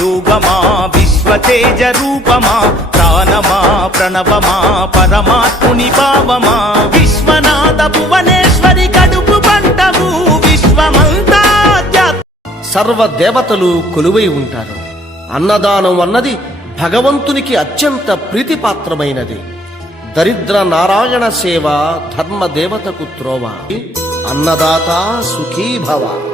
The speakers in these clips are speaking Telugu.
యోగమా విశ్వతేజ రూపమా ప్రాణమా ప్రణవమా పరమాత్ముని భావమా? విశ్వనాథ భువనేశ్వరి కడుపు పంటము విశ్వమంతా సర్వ దేవతలు కొలువై ఉంటారు. అన్నదానం అన్నది భగవంతునికి అత్యంత ప్రీతిపాత్రమైనది. దరిద్ర నారాయణ సేవ ధర్మ దేవతకు త్రోవ. అన్నదాత సుఖీభవ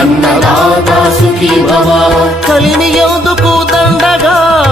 అన్నదాత సుఖీ భవ కలిమి ఎందుకు దండగా